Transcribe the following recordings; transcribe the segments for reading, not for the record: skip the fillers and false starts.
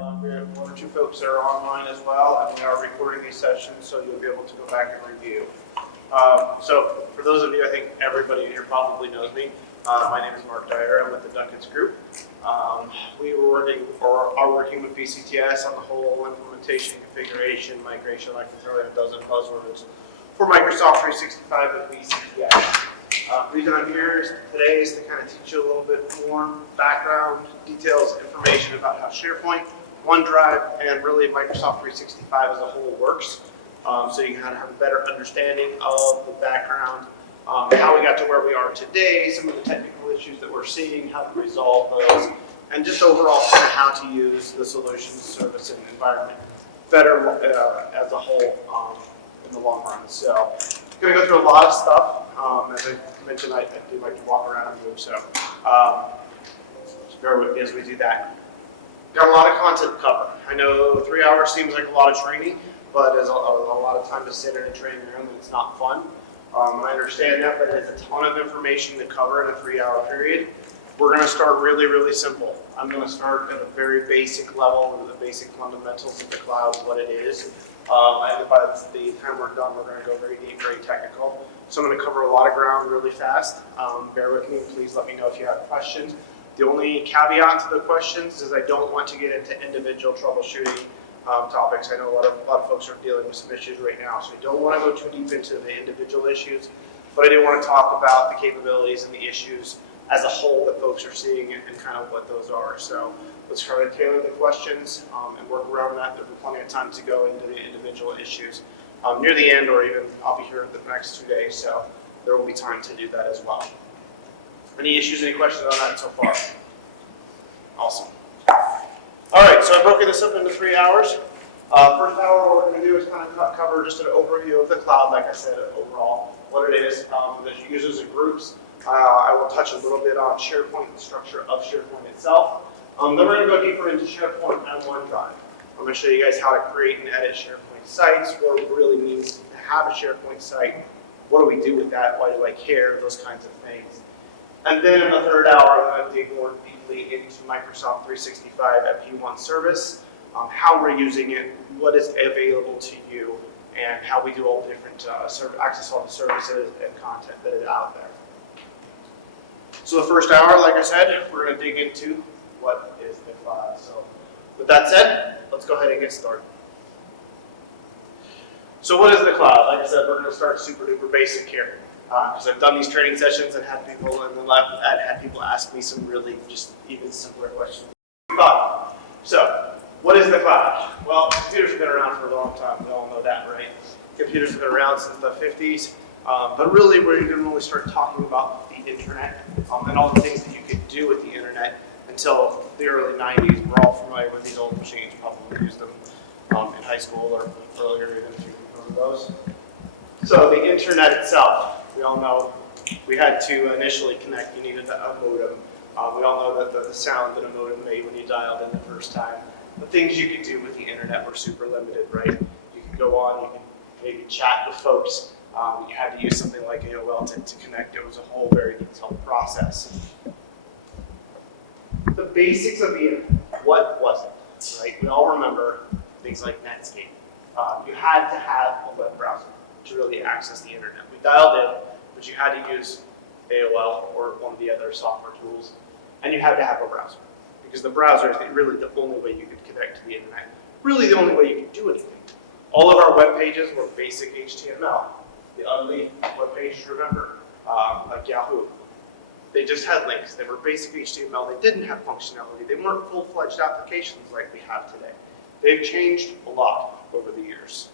We have one or two folks that are online as well, and we are recording these sessions, so you'll be able to go back and review. So for those of you, I think everybody here probably knows me. My name is Mark Dyer. I'm with the Ducats group. We were working, or are working with VCTS on the whole implementation, configuration, migration. I can throw in a dozen buzzwords for Microsoft 365 and VCTS. The reason I'm here today is to kind of teach you a little bit more background, details, information about how SharePoint, OneDrive, and really Microsoft 365 as a whole works. So you kind of have a better understanding of the background, how we got to where we are today, some of the technical issues that we're seeing, how to resolve those, and just overall kind of how to use the solutions, service, and environment better as a whole in the long run. So I'm going to go through a lot of stuff. As I mentioned, I do like to walk around and move, so just bear with me as we do that. Got a lot of content to cover. I know 3 hours seems like a lot of training, but it's a lot of time to sit in a training room and it's not fun. I understand that, but it's a ton of information to cover in a 3 hour period. We're going to start really, really simple. I'm going to start at a very basic level, one of the basic fundamentals of the cloud, what it is. And by the time we're done, we're going to go very deep, very technical. So I'm going to cover a lot of ground really fast. Bear with me, please let me know if you have questions. The only caveat to the questions is I don't want to get into individual troubleshooting topics. I know a lot of folks are dealing with some issues right now, so I don't want to go too deep into the individual issues, but I do want to talk about the capabilities and the issues as a whole that folks are seeing and kind of what those are. So let's try to tailor the questions and work around that. There'll be plenty of time to go into the individual issues near the end, or even I'll be here the next 2 days, so there will be time to do that as well. Any issues, any questions on that so far? Awesome. All right, so I've broken this up into 3 hours. First hour, what we're going to do is kind of cover just an overview of the cloud, like I said, overall, what it is, the users and groups. I will touch a little bit on SharePoint, the structure of SharePoint itself. Then we're going to go deeper into SharePoint and OneDrive. I'm going to show you guys how to create and edit SharePoint sites, what it really means to have a SharePoint site, what do we do with that, why do I care, those kinds of things. And then in the third hour, I'm going to dig more deeply into Microsoft 365 FP1 service, how we're using it, what is available to you, and how we do all different access all the services and content that is out there. So the first hour, like I said, we're going to dig into what is the cloud. So with that said, let's go ahead and get started. So what is the cloud? Like I said, we're going to start super duper basic here. Because I've done these training sessions and had people in the lab had people ask me some really just even simpler questions. So, what is the cloud? Well, computers have been around for a long time. We all know that, right? Computers have been around since the 50s. But really, we didn't really start talking about the internet and all the things that you could do with the internet until the early 90s. We're all familiar with these old machines. Probably used them in high school or earlier, even if you remember those. So the internet itself. We all know we had to initially connect, you needed a modem. We all know that the sound that a modem made when you dialed in the first time. The things you could do with the internet were super limited, right? You could go on, you could maybe chat with folks. You had to use something like AOL to connect. It was a whole very detailed process. The basics of the internet, what was it, right? We all remember things like Netscape. You had to have a web browser to really access the internet. We dialed in, but you had to use AOL or one of the other software tools, and you had to have a browser, because the browser is really the only way you could connect to the internet, really the only way you could do anything. All of our web pages were basic HTML. The ugly web pages, remember, like Yahoo. They just had links. They were basic HTML. They didn't have functionality. They weren't full-fledged applications like we have today. They've changed a lot over the years.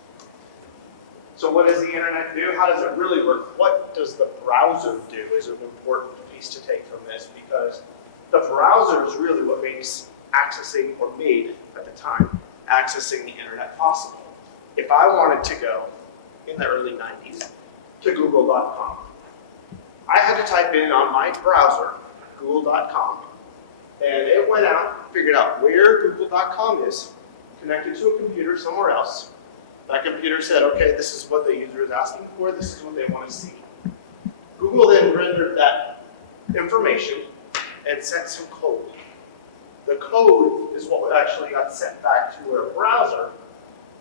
So what does the internet do? How does it really work? What does the browser do is an important piece to take from this, because the browser is really what makes accessing, or made at the time, accessing the internet possible. If I wanted to go in the early 90s to google.com, I had to type in on my browser, google.com, and it went out, figured out where google.com is, connected to a computer somewhere else. That computer said, okay, this is what the user is asking for, this is what they want to see. Google then rendered that information and sent some code. The code is what actually got sent back to our browser,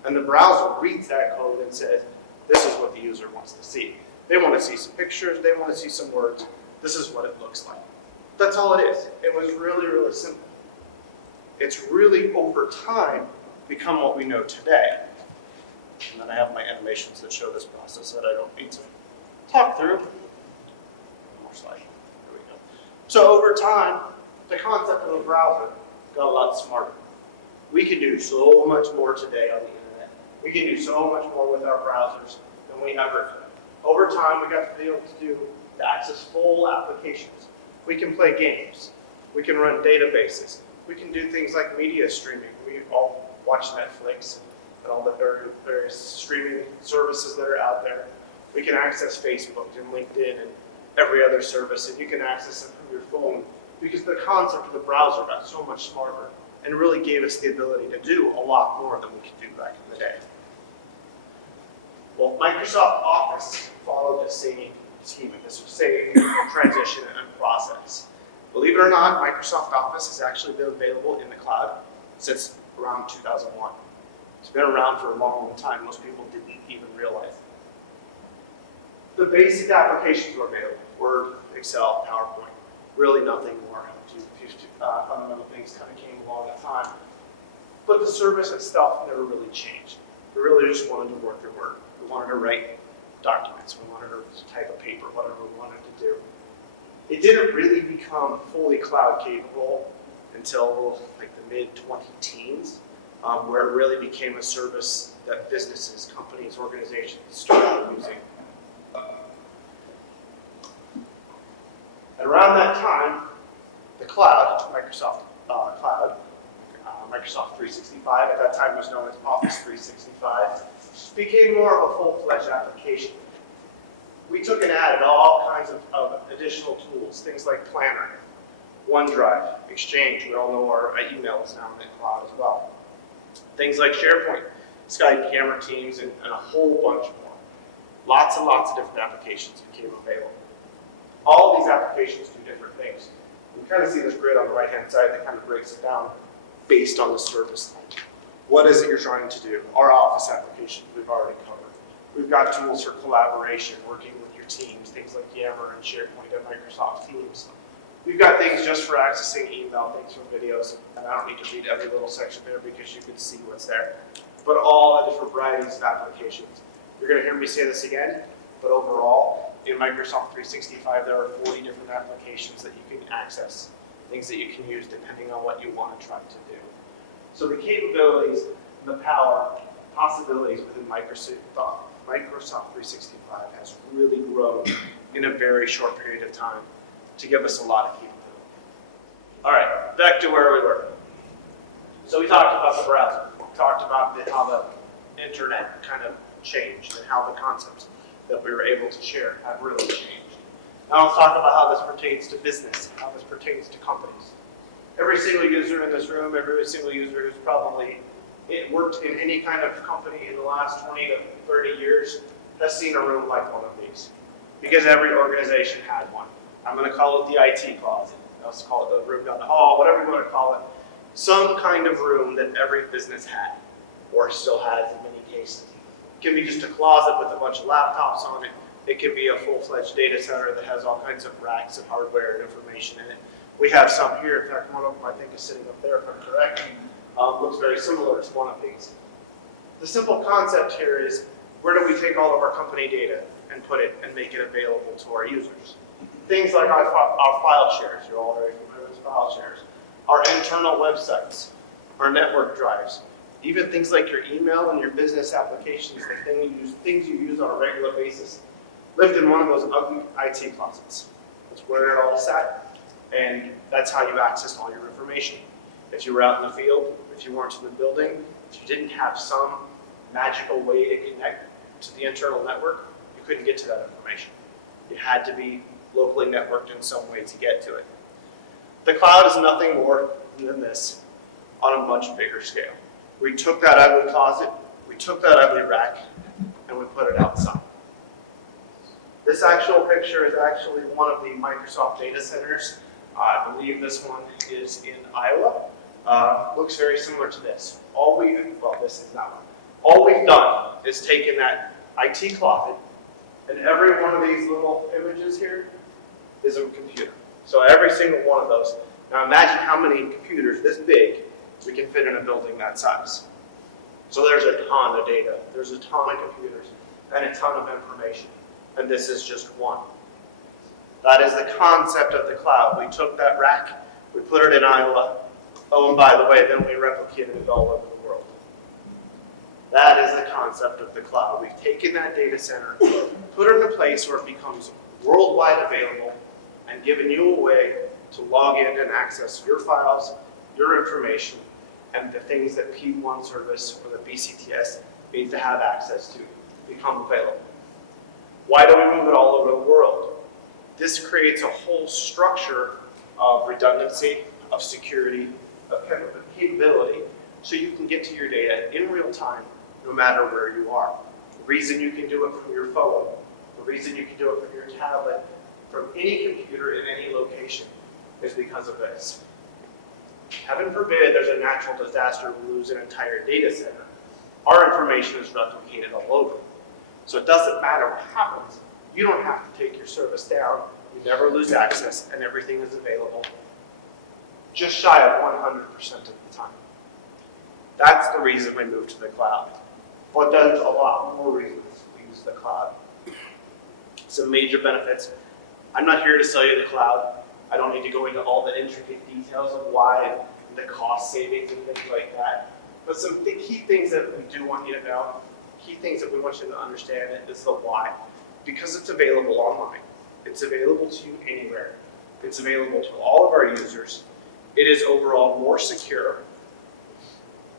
and the browser reads that code and says, this is what the user wants to see. They want to see some pictures, they want to see some words. This is what it looks like. That's all it is. It was really, really simple. It's really, over time, become what we know today. And then I have my animations that show this process that I don't need to talk through. One more slide. There we go. So over time, the concept of a browser got a lot smarter. We can do so much more today on the internet. We can do so much more with our browsers than we ever could. Over time, we got to be able to access full applications. We can play games. We can run databases. We can do things like media streaming. We all watch Netflix and all the various streaming services that are out there. We can access Facebook and LinkedIn and every other service, and you can access it from your phone because the concept of the browser got so much smarter and really gave us the ability to do a lot more than we could do back in the day. Well, Microsoft Office followed the same schema, this same transition and process. Believe it or not, Microsoft Office has actually been available in the cloud since around 2001. It's been around for a long, long time. Most people didn't even realize it. The basic applications were available: Word, Excel, PowerPoint. Really nothing more. Fundamental things kind of came along at the time. But the service itself never really changed. We really just wanted to work in Word. We wanted to write documents. We wanted to type a paper, whatever we wanted to do. It didn't really become fully cloud capable until like the mid-2010s, where it really became a service that businesses, companies, organizations started using. And around that time, the cloud, Microsoft Cloud, Microsoft 365, at that time was known as Office 365, became more of a full-fledged application. We took and added all kinds of additional tools, things like Planner, OneDrive, Exchange. We all know our email is now in the cloud as well. Things like SharePoint, Skype, camera teams, and a whole bunch more. Lots and lots of different applications became available. All of these applications do different things. You kind of see this grid on the right-hand side that kind of breaks it down based on the service line. What is it you're trying to do? Our Office applications we've already covered. We've got tools for collaboration, working with your teams, things like Yammer and SharePoint and Microsoft Teams. We've got things just for accessing email, things from videos, and I don't need to read every little section there because you can see what's there. But all the different varieties of applications. You're going to hear me say this again, but overall, in Microsoft 365, there are 40 different applications that you can access, things that you can use depending on what you want to try to do. So the capabilities, the power, possibilities within Microsoft 365 has really grown in a very short period of time to give us a lot of capability. All right, back to where we were. So we talked about the browser. We talked about how the internet kind of changed and how the concepts that we were able to share have really changed. Now let's talk about how this pertains to business, how this pertains to companies. Every single user in this room, every single user who's probably worked in any kind of company in the last 20 to 30 years has seen a room like one of these. Because every organization had one. I'm going to call it the IT closet. Let's call it the room down the hall, whatever you want to call it. Some kind of room that every business had, or still has in many cases. It can be just a closet with a bunch of laptops on it. It can be a full-fledged data center that has all kinds of racks of hardware and information in it. We have some here. In fact, one of them I think is sitting up there, if I'm correct. Looks very similar to one of these. The simple concept here is, where do we take all of our company data and put it and make it available to our users? Things like our file shares. You're all very familiar with file shares. Our internal websites, our network drives, even things like your email and your business applications, the things you use on a regular basis, lived in one of those ugly IT closets. That's where it all sat, and that's how you accessed all your information. If you were out in the field, if you weren't in the building, if you didn't have some magical way to connect to the internal network, you couldn't get to that information. You had to be locally networked in some way to get to it. The cloud is nothing more than this on a much bigger scale. We took that ugly closet, we took that ugly rack, and we put it outside. This actual picture is actually one of the Microsoft data centers. I believe this one is in Iowa. looks very similar to this. Well, this is not one. All we've done is taken that IT closet, and every one of these little images here is a computer. So every single one of those. Now imagine how many computers this big we can fit in a building that size. So there's a ton of data, there's a ton of computers, and a ton of information. And this is just one. That is the concept of the cloud. We took that rack, we put it in Iowa. Oh, and by the way, then we replicated it all over the world. That is the concept of the cloud. We've taken that data center, put it in a place where it becomes worldwide available, and given you a way to log in and access your files, your information, and the things that P1 service or the BCTS needs to have access to become available. Why do we move it all over the world? This creates a whole structure of redundancy, of security, of capability, so you can get to your data in real time, no matter where you are. The reason you can do it from your phone, the reason you can do it from your tablet, from any computer in any location, is because of this. Heaven forbid there's a natural disaster, we lose an entire data center. Our information is replicated all over. So it doesn't matter what happens. You don't have to take your service down. You never lose access, and everything is available just shy of 100% of the time. That's the reason we moved to the cloud. But there's a lot more reasons we use the cloud. Some major benefits. I'm not here to sell you the cloud. I don't need to go into all the intricate details of why and the cost savings and things like that. But some key things that we do want you to know, key things that we want you to understand is the why. Because it's available online. It's available to you anywhere. It's available to all of our users. It is overall more secure.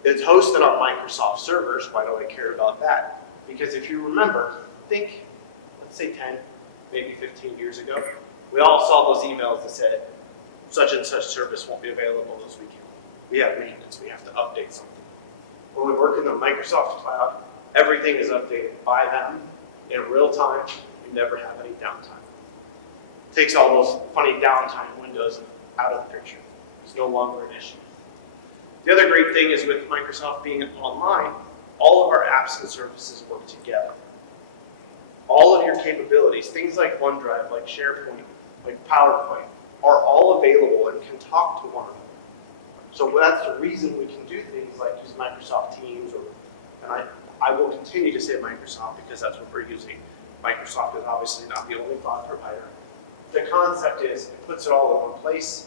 It's hosted on Microsoft servers. Why do I care about that? Because if you remember, let's say 10, maybe 15 years ago, we all saw those emails that said, such and such service won't be available this weekend. We have maintenance, we have to update something. When we work in the Microsoft cloud, everything is updated by them in real time. You never have any downtime. It takes all those funny downtime windows out of the picture. It's no longer an issue. The other great thing is with Microsoft being online, all of our apps and services work together. All of your capabilities, things like OneDrive, like SharePoint, like PowerPoint, are all available and can talk to one another. So that's the reason we can do things like use Microsoft Teams, and I will continue to say Microsoft because that's what we're using. Microsoft is obviously not the only cloud provider. The concept is it puts it all in one place,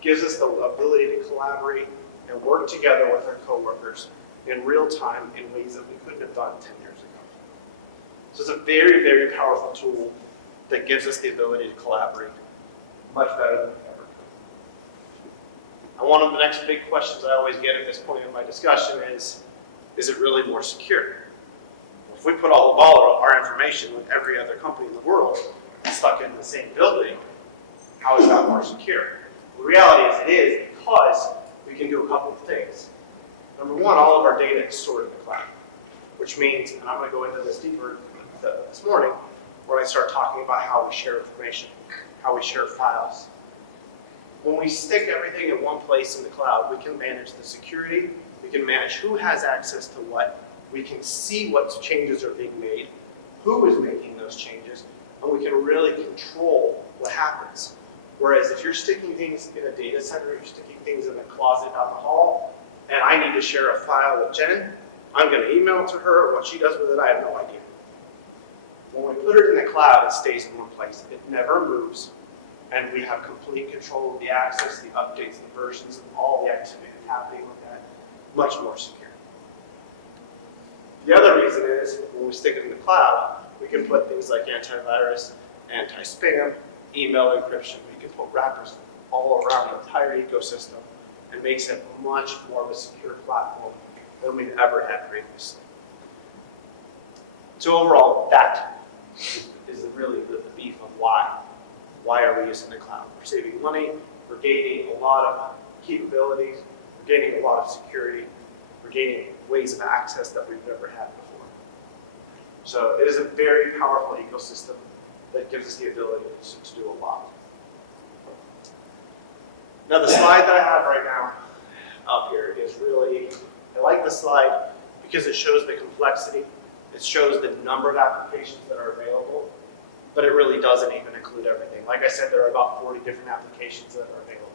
gives us the ability to collaborate and work together with our coworkers in real time in ways that we couldn't have done 10 years ago. So it's a very, very powerful tool that gives us the ability to collaborate much better than we ever could. And one of the next big questions I always get at this point in my discussion is it really more secure? If we put all of our information with every other company in the world stuck in the same building, how is that more secure? The reality is it is because we can do a couple of things. Number one, all of our data is stored in the cloud, which means, and I'm going to go into this deeper this morning, when I start talking about how we share information, how we share files. When we stick everything in one place in the cloud, we can manage the security, we can manage who has access to what, we can see what changes are being made, who is making those changes, and we can really control what happens. Whereas if you're sticking things in a data center, you're sticking things in a closet down the hall, and I need to share a file with Jen, I'm going to email it to her. What she does with it, I have no idea. When we put it in the cloud, it stays in one place. It never moves, and we have complete control of the access, the updates, the versions, and all the activity happening with that. Much more secure. The other reason is, when we stick it in the cloud, we can put things like antivirus, anti-spam, email encryption. We can put wrappers all around the entire ecosystem and makes it much more of a secure platform than we've ever had previously. So overall, that is really the beef of why. Why are we using the cloud? We're saving money, we're gaining a lot of capabilities, we're gaining a lot of security, we're gaining ways of access that we've never had before. So it is a very powerful ecosystem that gives us the ability to do a lot. Now the slide that I have right now up this slide because it shows the complexity. It shows the number of applications that are available, but it really doesn't even include everything. Like I said, there are about 40 different applications that are available.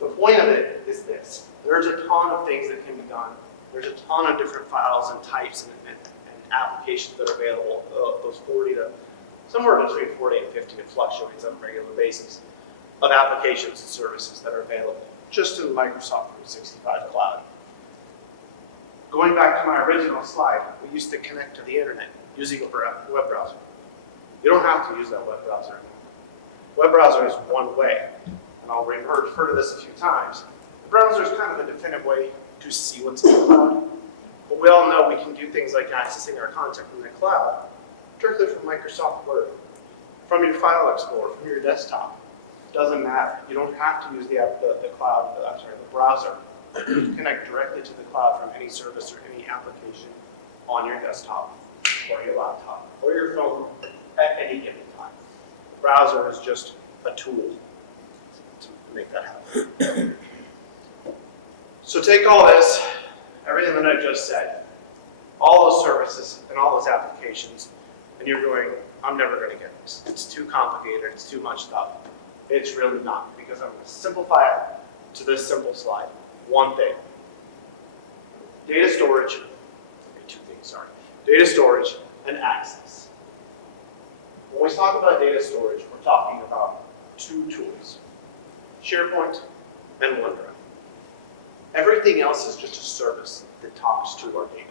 The point of it is this. There's a ton of things that can be done. There's a ton of different files and types and applications that are available. Those 40 to somewhere between 40 and 50, it fluctuates on a regular basis, of applications and services that are available just in the Microsoft 365 cloud. Going back to my original slide, we used to connect to the internet using a web browser. You don't have to use that web browser anymore. Web browser is one way, and I'll refer to this a few times. The browser is kind of the definitive way to see what's in the cloud. But we all know we can do things like accessing our content from the cloud directly from Microsoft Word, from your file explorer, from your desktop. Doesn't matter. You don't have to use the browser to connect directly to the cloud from any service or any application on your desktop or your laptop or your phone at any given time. The browser is just a tool to make that happen. So take all this, everything that I just said, all those services and all those applications, and you're going, I'm never going to get this. It's too complicated. It's too much stuff. It's really not, because I'm going to simplify it to this simple slide. One thing. Data storage, two things, sorry. Data storage and access. When we talk about data storage, we're talking about two tools, SharePoint and OneDrive. Everything else is just a service that talks to our data.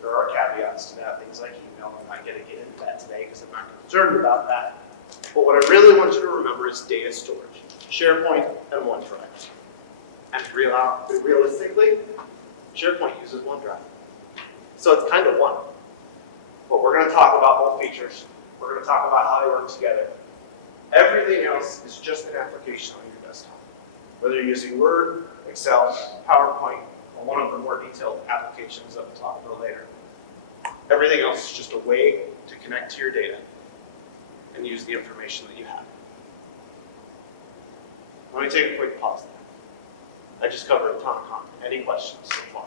There are caveats to that, things like email. I'm not going to get into that today because I'm not concerned about that. But what I really want you to remember is data storage, SharePoint and OneDrive. And realistically, SharePoint uses OneDrive. So it's kind of one. But we're going to talk about both features. We're going to talk about how they work together. Everything else is just an application on your desktop. Whether you're using Word, Excel, PowerPoint, or one of the more detailed applications that we'll talk about later. Everything else is just a way to connect to your data and use the information that you have. Let me take a quick pause there. I just covered a ton of content. Any questions so far?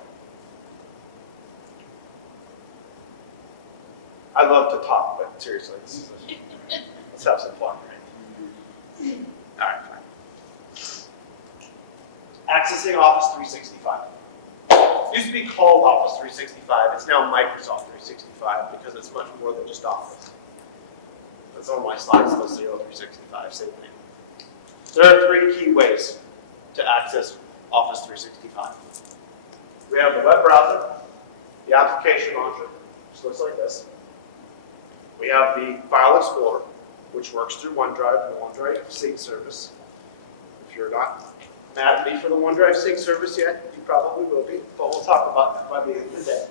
I love to talk, but seriously, let's have some fun, right? All right, fine. Accessing Office 365. It used to be called Office 365. It's now Microsoft 365 because it's much more than just Office. That's on my slides, they'll say 365, same thing. There are three key ways to access Office 365. We have the web browser, the application launcher, which looks like this. We have the file explorer, which works through OneDrive, the OneDrive sync service. If you're not mad at me for the OneDrive sync service yet, you probably will be, but we'll talk about that by the end of the day.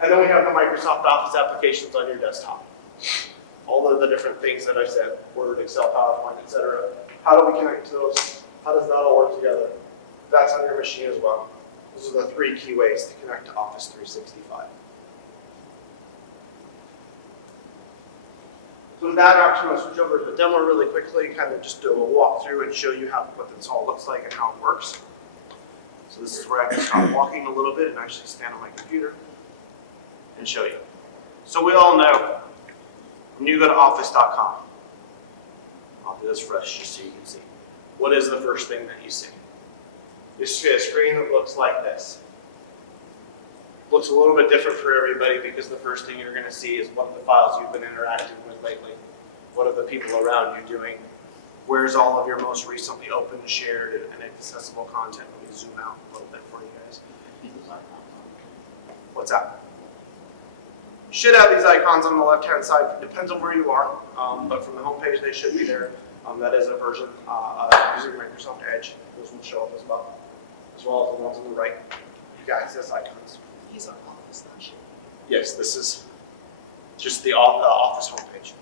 And then we have the Microsoft Office applications on your desktop. All of the different things that I said, Word, Excel, PowerPoint, etc. How do we connect to those? How does that all work together? That's on your machine as well. Those are the three key ways to connect to Office 365. So with that, I'm going to switch over to the demo really quickly, kind of just do a walkthrough and show you what this all looks like and how it works. So this is where I can start walking a little bit and actually stand on my computer and show you. So we all know when you go to office.com, I'll do this fresh just so you can see. What is the first thing that you see? You see a screen that looks like this. Looks a little bit different for everybody because the first thing you're going to see is what are the files you've been interacting with lately. What are the people around you doing? Where's all of your most recently opened, shared, and accessible content? Let me zoom out a little bit for you guys. What's that? You should have these icons on the left-hand side. It depends on where you are, but from the home page, they should be there. That is a version using Microsoft Edge. Those will show up as well as the ones on the right. You can access icons. He's on Office, not Share. Yes, this is just the Office homepage.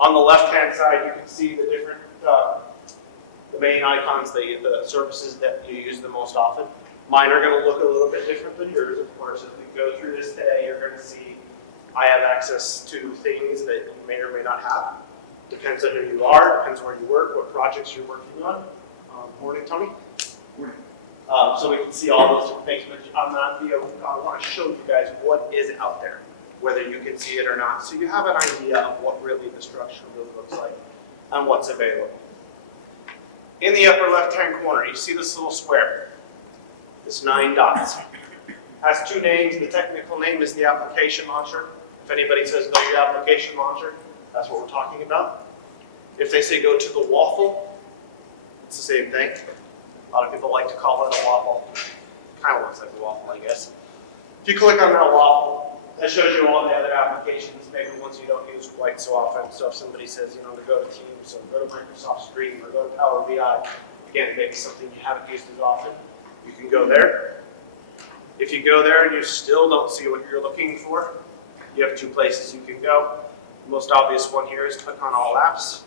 On the left-hand side, you can see the different, the main icons, the services that you use the most often. Mine are going to look a little bit different than yours, of course. As we go through this today, you're going to see I have access to things that you may or may not have. Depends on who you are, depends where you work, what projects you're working on. Morning, Tony. Morning. So we can see all those different things, but I'm not I want to show you guys what is out there, whether you can see it or not, so you have an idea of what really the structure really looks like and what's available. In the upper left-hand corner, you see this little square, this 9 dots. Has 2 names. The technical name is the application launcher. If anybody says go to your application launcher, that's what we're talking about. If they say go to the waffle, it's the same thing. A lot of people like to call it a waffle. Kind of looks like a waffle, I guess. If you click on that waffle, that shows you all the other applications, maybe ones you don't use quite so often. So if somebody says, to go to Teams, or go to Microsoft Stream, or go to Power BI, again, maybe something you haven't used as often, you can go there. If you go there and you still don't see what you're looking for, you have 2 places you can go. The most obvious one here is click on All Apps.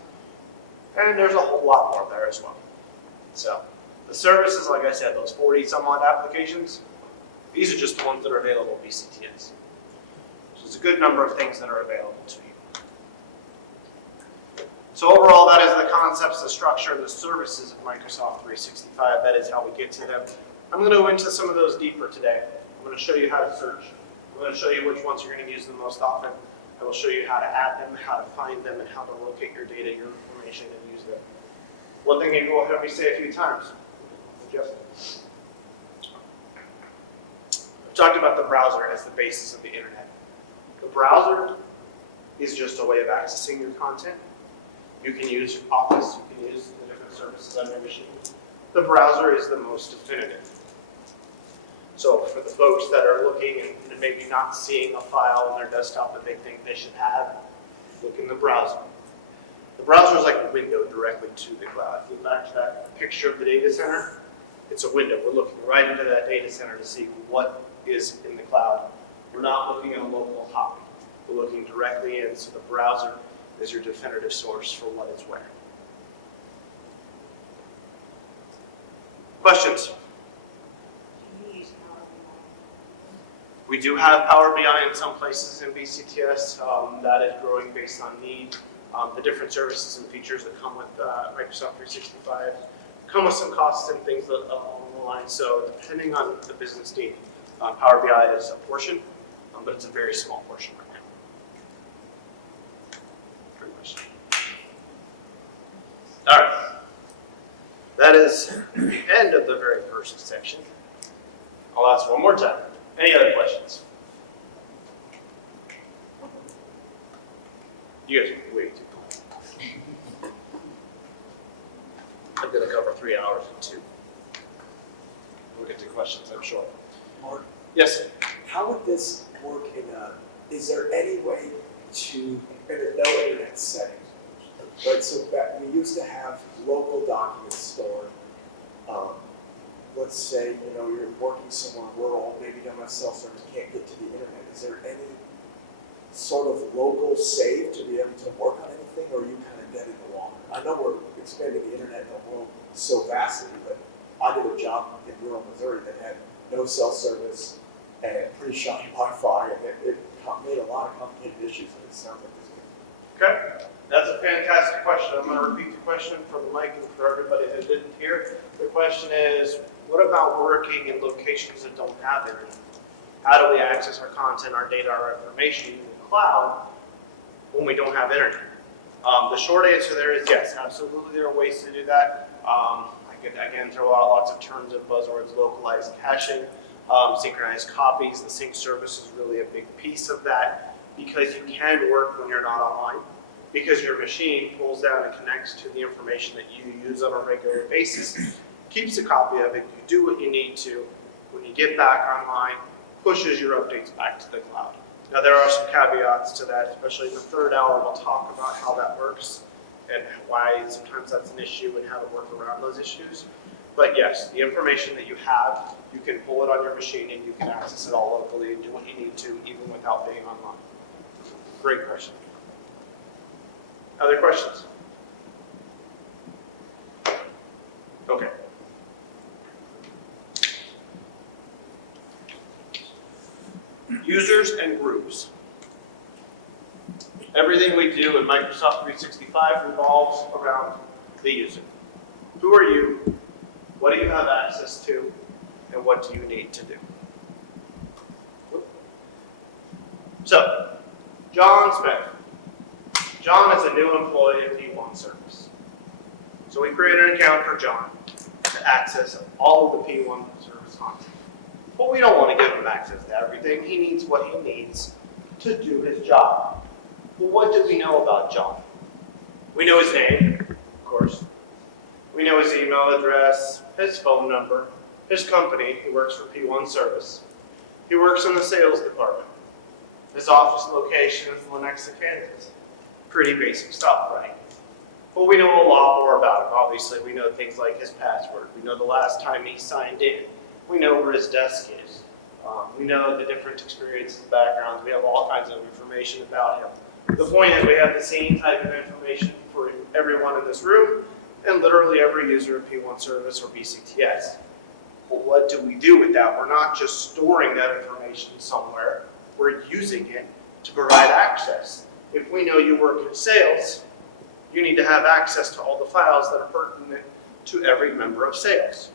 And there's a whole lot more there as well. So the services, like I said, those 40 some odd applications, these are just the ones that are available in BCTS. So there's a good number of things that are available to you. So overall, that is the concepts, the structure, and the services of Microsoft 365. That is how we get to them. I'm going to go into some of those deeper today. I'm going to show you how to search. I'm going to show you which ones you're going to use the most often. I will show you how to add them, how to find them, and how to locate your data, your information, and use them. One thing you will have me say a few times. Jeff. I've talked about the browser as the basis of the internet. The browser is just a way of accessing your content. You can use Office, you can use the different services on your machine. The browser is the most definitive. So for the folks that are looking and maybe not seeing a file on their desktop that they think they should have, look in the browser. The browser is like a window directly to the cloud. If you go back to that picture of the data center, it's a window. We're looking right into that data center to see what is in the cloud. We're not looking at a local copy. We're looking directly in, so the browser is your definitive source for what is where. Questions? We do have Power BI in some places in BCTS. That is growing based on need. The different services and features that come with Microsoft 365 come with some costs and things along the line. So depending on the business need, Power BI is a portion, but it's a very small portion right now. Great question. All right. That is the end of the very first section. I'll ask one more time. Any other questions? You guys are way too quiet. I'm going to cover 3 hours in 2. We'll get to questions, I'm sure. Mark, Yes? how would this work is there any way to, and no internet settings, right? So that we used to have local documents stored. Let's say, you're working somewhere rural, maybe you don't have cell service, can't get to the internet. Is there any sort of local save to be able to work on anything, or are you kind of dead in the water? I know we're expanding the internet in the world so vastly, but I did a job in rural Missouri that had no cell service and pretty shoddy Wi-Fi, and it made a lot of complicated issues, and it sounds like this case. Okay. That's a fantastic question. I'm going to repeat the question for the mic and for everybody that didn't hear. The question is, what about working in locations that don't have internet? How do we access our content, our data, our information in the cloud when we don't have internet? The short answer there is yes, absolutely there are ways to do that. I could, again, throw out lots of terms and buzzwords, localized caching, synchronized copies. The sync service is really a big piece of that because you can work when you're not online, because your machine pulls down and connects to the information that you use on a regular basis, keeps a copy of it, you do what you need to. When you get back online, pushes your updates back to the cloud. Now there are some caveats to that, especially in the third hour we'll talk about how that works and why sometimes that's an issue and how to work around those issues. But yes, the information that you have, you can pull it on your machine and you can access it all locally and do what you need to even without being online. Great question. Other questions? Okay. Users and groups. Everything we do in Microsoft 365 revolves around the user. Who are you? What do you have access to? and what do you need to do. So, John Smith. John is a new employee at P1 Service. So we created an account for John to access all of the P1 Service content. But we don't want to give him access to everything. He needs what he needs to do his job. But what do we know about John? We know his name, of course. We know his email address, his phone number, his company. He works for P1 Service. He works in the sales department. His office location is Lenexa, Kansas. Pretty basic stuff, right? But we know a lot more about him. Obviously, we know things like his password. We know the last time he signed in. We know where his desk is. We know the different experiences, backgrounds. We have all kinds of information about him. The point is we have the same type of information for everyone in this room and literally every user of P1 Service or BCTS. But what do we do with that? We're not just storing that information somewhere. We're using it to provide access. If we know you work in sales, you need to have access to all the files that are pertinent to every member of sales.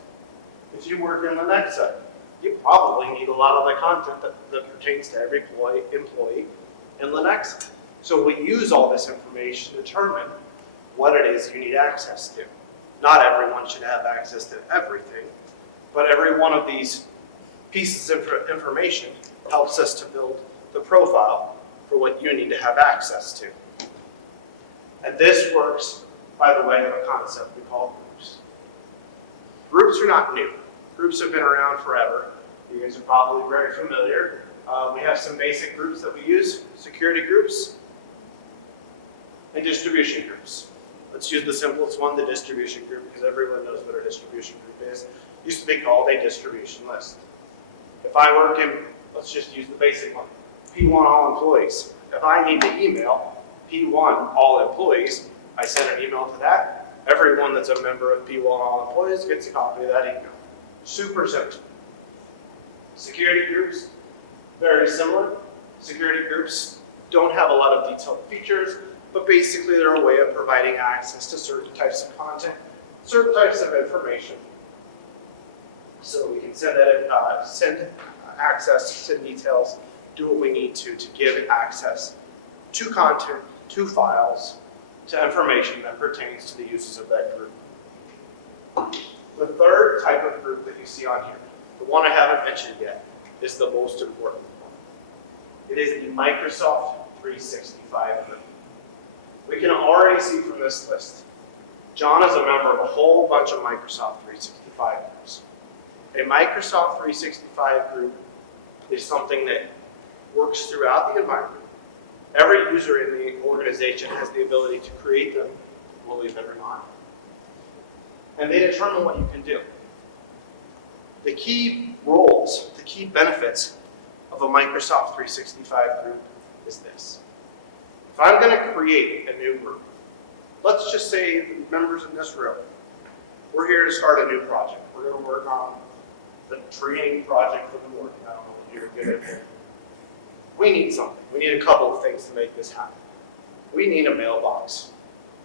If you work in Lenexa, you probably need a lot of the content that pertains to every employee in Lenexa. So we use all this information to determine what it is you need access to. Not everyone should have access to everything, but every one of these pieces of information helps us to build the profile for what you need to have access to. And this works by the way of a concept we call groups. Groups are not new. Groups have been around forever. You guys are probably very familiar. We have some basic groups that we use, security groups and distribution groups. Let's use the simplest one, the distribution group, because everyone knows what a distribution group is. It used to be called a distribution list. If I work in, let's just use the basic one, P1 all employees. If I need to email P1 all employees, I send an email to that. Everyone that's a member of P1 all employees gets a copy of that email. Super simple. Security groups, very similar. Security groups don't have a lot of detailed features, but basically they're a way of providing access to certain types of content, certain types of information. So we can send access, send details, do what we need to give access to content, to files, to information that pertains to the uses of that group. The third type of group that you see on here, the one I haven't mentioned yet, is the most important one. It is the Microsoft 365 group. We can already see from this list, John is a member of a whole bunch of Microsoft 365 groups. A Microsoft 365 group is something that works throughout the environment. Every user in the organization has the ability to create them, believe it or not. And they determine what you can do. The key roles, the key benefits of a Microsoft 365 group is this. If I'm going to create a new group, let's just say members in this room, we're here to start a new project. We're going to work on the training project for the morning. I don't know what you're good at. We need something. We need a couple of things to make this happen. We need a mailbox.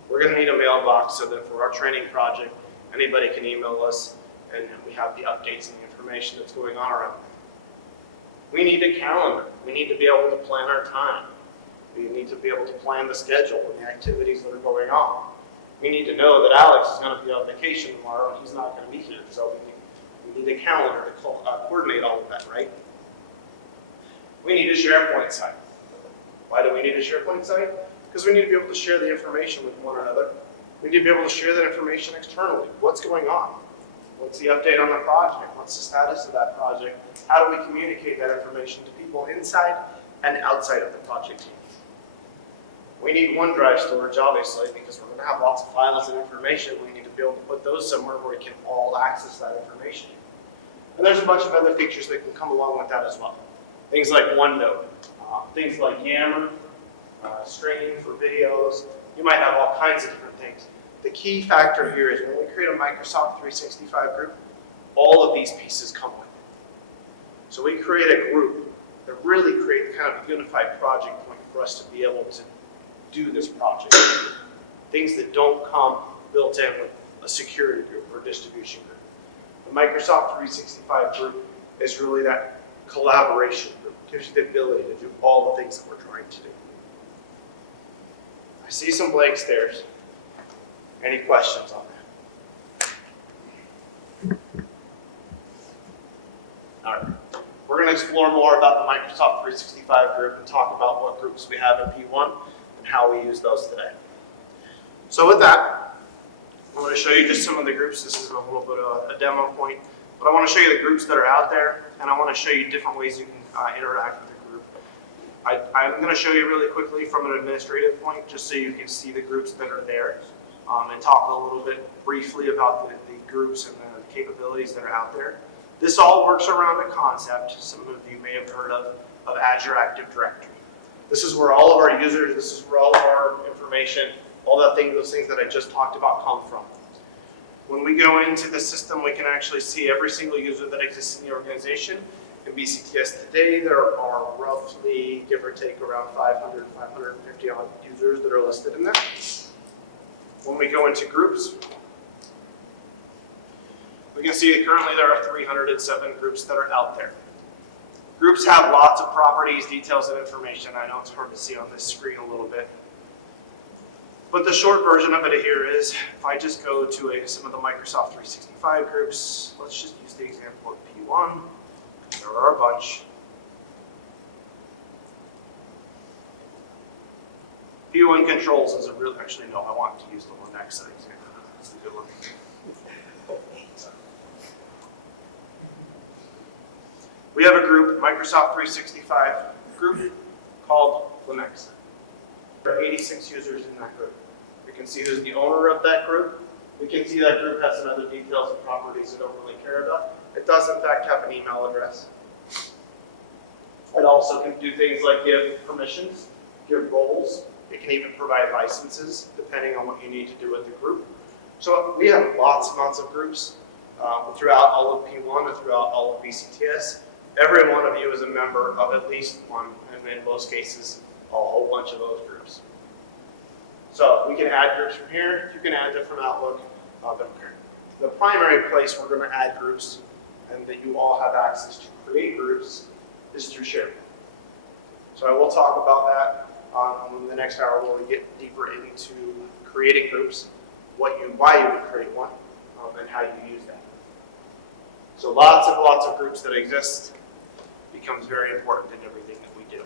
We're going to need a mailbox so that for our training project, anybody can email us and we have the updates and the information that's going on around it. We need a calendar. We need to be able to plan our time. We need to be able to plan the schedule and the activities that are going on. We need to know that Alex is going to be on vacation tomorrow and he's not going to be here. So we need a calendar to coordinate all of that, right? We need a SharePoint site. Why do we need a SharePoint site? Because we need to be able to share the information with one another. We need to be able to share that information externally. What's going on? What's the update on the project? What's the status of that project? How do we communicate that information to people inside and outside of the project team? We need OneDrive storage, obviously, because we're going to have lots of files and information. We need to be able to put those somewhere where we can all access that information. And there's a bunch of other features that can come along with that as well. Things like OneNote, things like Yammer, streaming for videos. You might have all kinds of different things. The key factor here is when we create a Microsoft 365 group, all of these pieces come with it. So we create a group that really creates kind of a unified project point for us to be able to do this project. Things that don't come built in with a security group or distribution group. The Microsoft 365 group is really that collaboration group. It gives you the ability to do all the things that we're trying to do. I see some blank stares. Any questions on that? All right. We're going to explore more about the Microsoft 365 group and talk about what groups we have in P1 and how we use those today. So with that, I'm going to show you just some of the groups. This is a little bit of a demo point, but I want to show you the groups that are out there, and I want to show you different ways you can interact with the group. I'm going to show you really quickly from an administrative point, just so you can see the groups that are there, and talk a little bit briefly about the groups and the capabilities that are out there. This all works around a concept some of you may have heard of Azure Active Directory. This is where all of our users, this is where all of our information, all those things that I just talked about come from. When we go into the system, we can actually see every single user that exists in the organization. In BCTS today, there are roughly, give or take, around 500, 550 odd users that are listed in there. When we go into groups, we can see that currently there are 307 groups that are out there. Groups have lots of properties, details, and information. I know it's hard to see on this screen a little bit. But the short version of it here is, if I just go to some of the Microsoft 365 groups, let's just use the example of P1. There are a bunch. P1 controls is a real, actually no, I want to use the one next to the example. That's the good one. We have a group, Microsoft 365 group, called Linux. There are 86 users in that group. We can see who's the owner of that group. We can see that group has some other details and properties we don't really care about. It does, in fact, have an email address. It also can do things like give permissions, give roles. It can even provide licenses, depending on what you need to do with the group. So we have lots and lots of groups throughout all of P1 and throughout all of BCTS. Every one of you is a member of at least one, and in most cases, a whole bunch of those groups. So we can add groups from here. You can add different Outlook. The primary place we're going to add groups and that you all have access to create groups is through SharePoint. So I will talk about that in the next hour when we get deeper into creating groups, why you would create one, and how you use that. So lots of groups that exist becomes very important in everything that we do.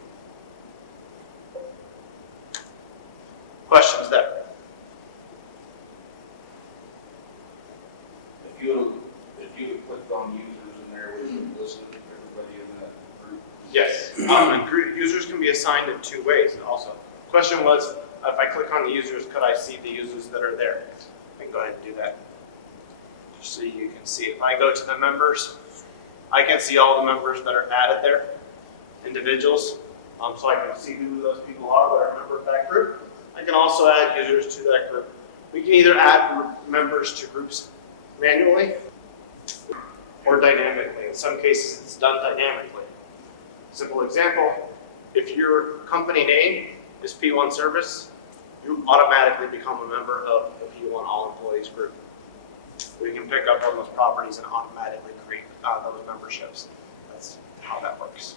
Questions there? If you had clicked on users in there, would you list everybody in that group? Yes. Users can be assigned in two ways also. The question was, if I click on the users, could I see the users that are there? I can go ahead and do that. Just so you can see. If I go to the members, I can see all the members that are added there, individuals, so I can see who those people are that are a member of that group. I can also add users to that group. We can either add members to groups manually or dynamically. In some cases, it's done dynamically. Simple example, if your company name is P1 Service, you automatically become a member of the P1 All Employees group. We can pick up on those properties and automatically create those memberships. That's how that works.